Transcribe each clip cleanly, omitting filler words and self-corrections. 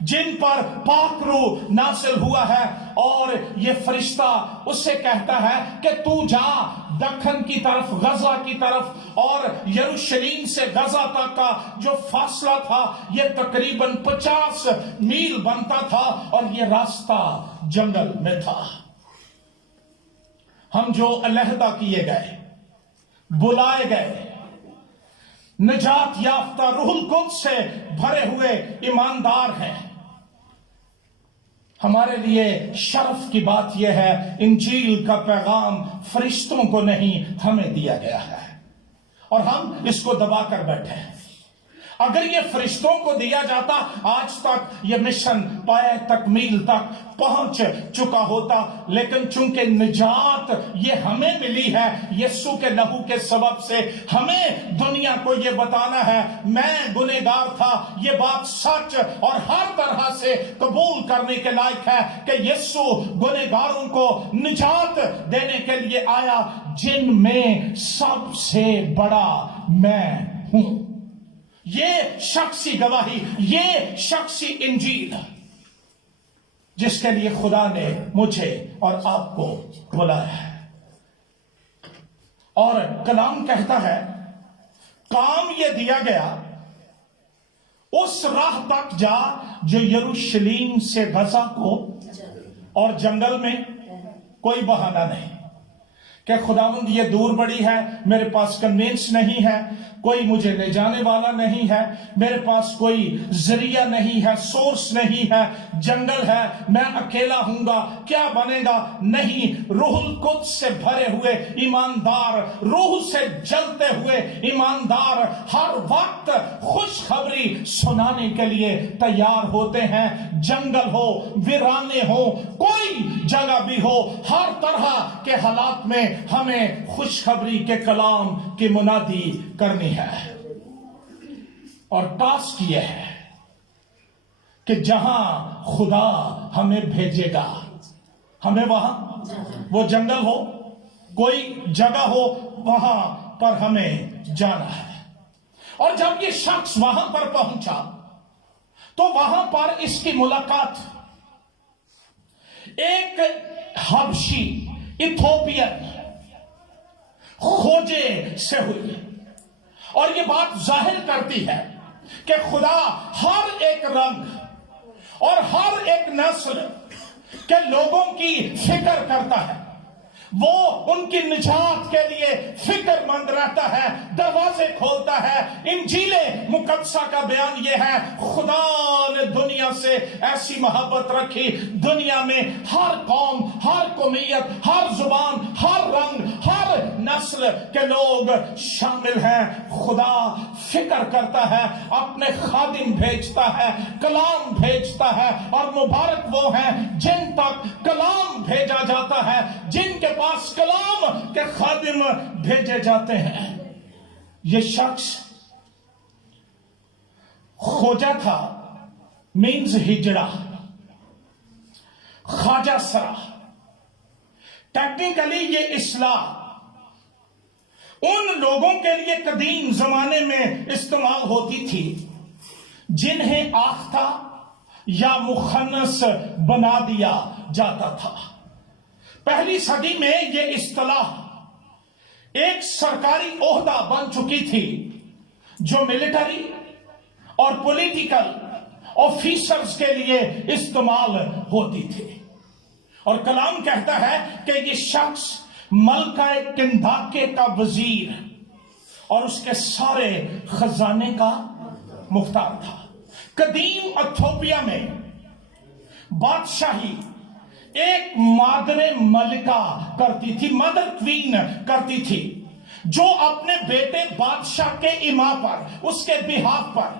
جن پر پاک روح نازل ہوا ہے، اور یہ فرشتہ اس سے کہتا ہے کہ تو جا دکن کی طرف، غزہ کی طرف، اور یروشلیم سے غزہ تک کا جو فاصلہ تھا یہ تقریباً 50 میل بنتا تھا، اور یہ راستہ جنگل میں تھا۔ ہم جو علیحدہ کیے گئے، بلائے گئے، نجات یافتہ، روح القدس سے بھرے ہوئے ایماندار ہیں، ہمارے لیے شرف کی بات یہ ہے انجیل کا پیغام فرشتوں کو نہیں ہمیں دیا گیا ہے، اور ہم اس کو دبا کر بیٹھے ہیں۔ اگر یہ فرشتوں کو دیا جاتا آج تک یہ مشن پائے تکمیل تک پہنچ چکا ہوتا، لیکن چونکہ نجات یہ ہمیں ملی ہے یسوع کے لہو کے سبب سے، ہمیں دنیا کو یہ بتانا ہے میں گنہگار تھا، یہ بات سچ اور ہر طرح سے قبول کرنے کے لائق ہے کہ یسوع گنہگاروں کو نجات دینے کے لیے آیا، جن میں سب سے بڑا میں ہوں۔ یہ شخصی گواہی، یہ شخصی انجیل جس کے لیے خدا نے مجھے اور آپ کو بلایا ہے۔ اور کلام کہتا ہے کام یہ دیا گیا اس راہ تک جا جو یروشلیم سے غزہ کو، اور جنگل میں کوئی بہانہ نہیں کہ خداوند یہ دور بڑی ہے، میرے پاس کنوینس نہیں ہے، کوئی مجھے لے جانے والا نہیں ہے، میرے پاس کوئی ذریعہ نہیں ہے، سورس نہیں ہے، جنگل ہے، میں اکیلا ہوں گا، کیا بنے گا؟ نہیں، روح القدس سے بھرے ہوئے ایماندار، روح سے جلتے ہوئے ایماندار ہر وقت خوشخبری سنانے کے لیے تیار ہوتے ہیں، جنگل ہو، ویرانے ہو، کوئی جگہ بھی ہو، ہر طرح کے حالات میں ہمیں خوشخبری کے کلام کی منادی کرنی ہے۔ اور ٹاسک یہ ہے کہ جہاں خدا ہمیں بھیجے گا ہمیں وہاں، وہ جنگل ہو، کوئی جگہ ہو، وہاں پر ہمیں جانا ہے۔ اور جب یہ شخص وہاں پر پہنچا تو وہاں پر اس کی ملاقات ایک حبشی ایتھوپین کھوجے سے ہوئی، اور یہ بات ظاہر کرتی ہے کہ خدا ہر ایک رنگ اور ہر ایک نسل کے لوگوں کی فکر کرتا ہے، وہ ان کی نجات کے لیے فکر مند رہتا ہے، دروازے کھولتا ہے۔ انجیل مقدسہ کا بیان یہ ہے خدا نے دنیا سے ایسی محبت رکھی، دنیا میں ہر قوم، ہر قومیت، ہر زبان، ہر رنگ، ہر نسل کے لوگ شامل ہیں۔ خدا فکر کرتا ہے، اپنے خادم بھیجتا ہے، کلام بھیجتا ہے، اور مبارک وہ ہیں جن تک کلام بھیجا جاتا ہے، جن کے پاس کلام کے خادم بھیجے جاتے ہیں۔ یہ شخص کھوجا تھا، مینز ہجڑا، خواجہ سرا، ٹیکنیکلی یہ اصطلاح ان لوگوں کے لیے قدیم زمانے میں استعمال ہوتی تھی جنہیں آختہ یا مخنث بنا دیا جاتا تھا۔ پہلی صدی میں یہ اصطلاح ایک سرکاری عہدہ بن چکی تھی جو ملٹری اور پولیٹیکل آفیسرز کے لیے استعمال ہوتی تھی۔ اور کلام کہتا ہے کہ یہ شخص ملکہ کنداکے کا وزیر اور اس کے سارے خزانے کا مختار تھا۔ قدیم ایتھوپیا میں بادشاہی ایک مادر ملکہ کرتی تھی، مدر کوین کرتی تھی، جو اپنے بیٹے بادشاہ کے ایما پر، اس کے بہاف پر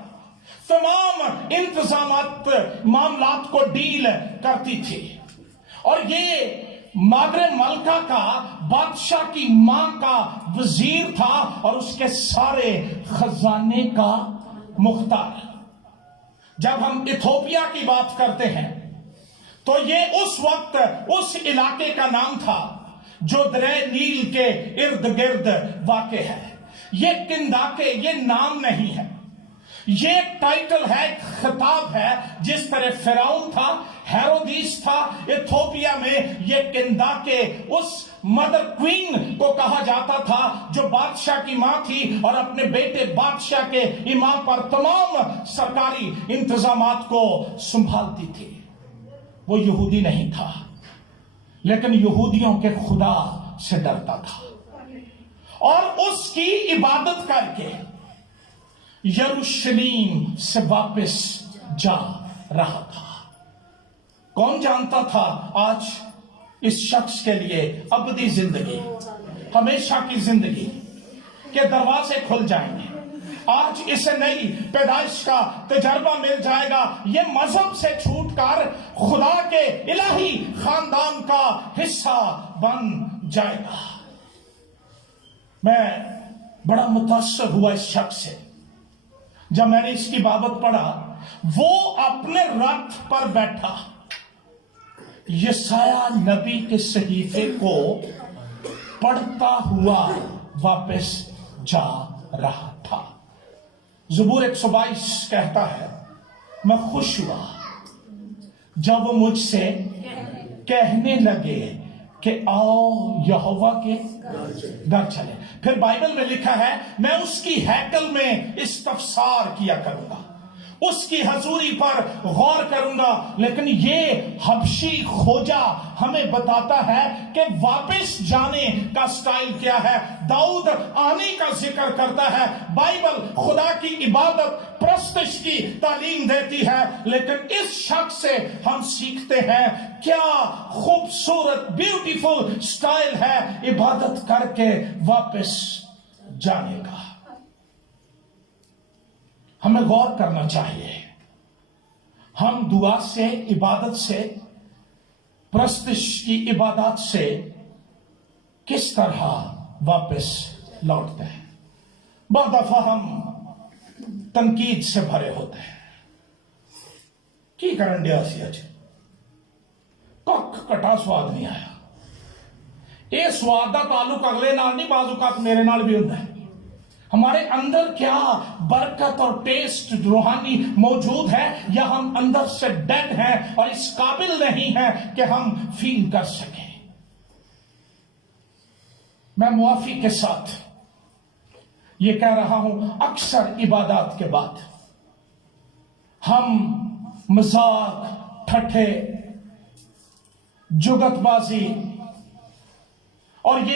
تمام انتظامات، معاملات کو ڈیل کرتی تھی۔ اور یہ مادر ملکہ کا بادشاہ کی ماں کا وزیر تھا اور اس کے سارے خزانے کا مختار۔ جب ہم ایتھوپیا کی بات کرتے ہیں تو یہ اس وقت اس علاقے کا نام تھا جو دریا نیل کے ارد گرد واقع ہے۔ یہ کنداکے یہ نام نہیں ہے، یہ ایک ٹائٹل ہے، ایک خطاب ہے، جس طرح فرعون تھا، ہیرودیس تھا، ایتھوپیا میں یہ کنداکے اس مدر کوئین کو کہا جاتا تھا جو بادشاہ کی ماں تھی اور اپنے بیٹے بادشاہ کے امام پر تمام سرکاری انتظامات کو سنبھالتی تھی۔ وہ یہودی نہیں تھا لیکن یہودیوں کے خدا سے ڈرتا تھا اور اس کی عبادت کر کے یروشلیم سے واپس جا رہا تھا۔ کون جانتا تھا آج اس شخص کے لیے ابدی زندگی، ہمیشہ کی زندگی کے دروازے کھل جائیں گے، آج اسے نئی پیدائش کا تجربہ مل جائے گا، یہ مذہب سے چھوٹ کر خدا کے الہی خاندان کا حصہ بن جائے گا۔ میں بڑا متاثر ہوا اس شخص سے جب میں نے اس کی بابت پڑھا۔ وہ اپنے رتھ پر بیٹھا یسایہ نبی کے صحیفے کو پڑھتا ہوا واپس جا رہا تھا۔ زبور 122 کہتا ہے، میں خوش ہوا جب وہ مجھ سے کہنے لگے کہ آؤ یہوہ کے گھر چلے۔ پھر بائبل میں لکھا ہے، میں اس کی ہیکل میں استفسار کیا کروں گا، اس کی حضوری پر غور کروں گا۔ لیکن یہ حبشی کھوجا ہمیں بتاتا ہے کہ واپس جانے کا سٹائل کیا ہے۔ داؤد آنے کا ذکر کرتا ہے، بائبل خدا کی عبادت پرستش کی تعلیم دیتی ہے، لیکن اس شخص سے ہم سیکھتے ہیں کیا خوبصورت بیوٹیفل سٹائل ہے عبادت کر کے واپس جانے کا۔ ہمیں غور کرنا چاہیے، ہم دعا سے، عبادت سے، پرستش کی عبادات سے کس طرح واپس لوٹتے ہیں۔ بعض دفعہ ہم تنقید سے بھرے ہوتے ہیں، کی کرن دیا سی اج کک کٹا سواد نہیں آیا۔ یہ سواد دا تعلق اگلے نال نہیں، بعض اوقات میرے نال بھی ہوتا ہے۔ ہمارے اندر کیا برکت اور ٹیسٹ روحانی موجود ہے، یا ہم اندر سے ڈیڈ ہیں اور اس قابل نہیں ہیں کہ ہم فیل کر سکیں۔ میں معافی کے ساتھ یہ کہہ رہا ہوں، اکثر عبادات کے بعد ہم مذاق، ٹھٹھے، جگت بازی اور یہ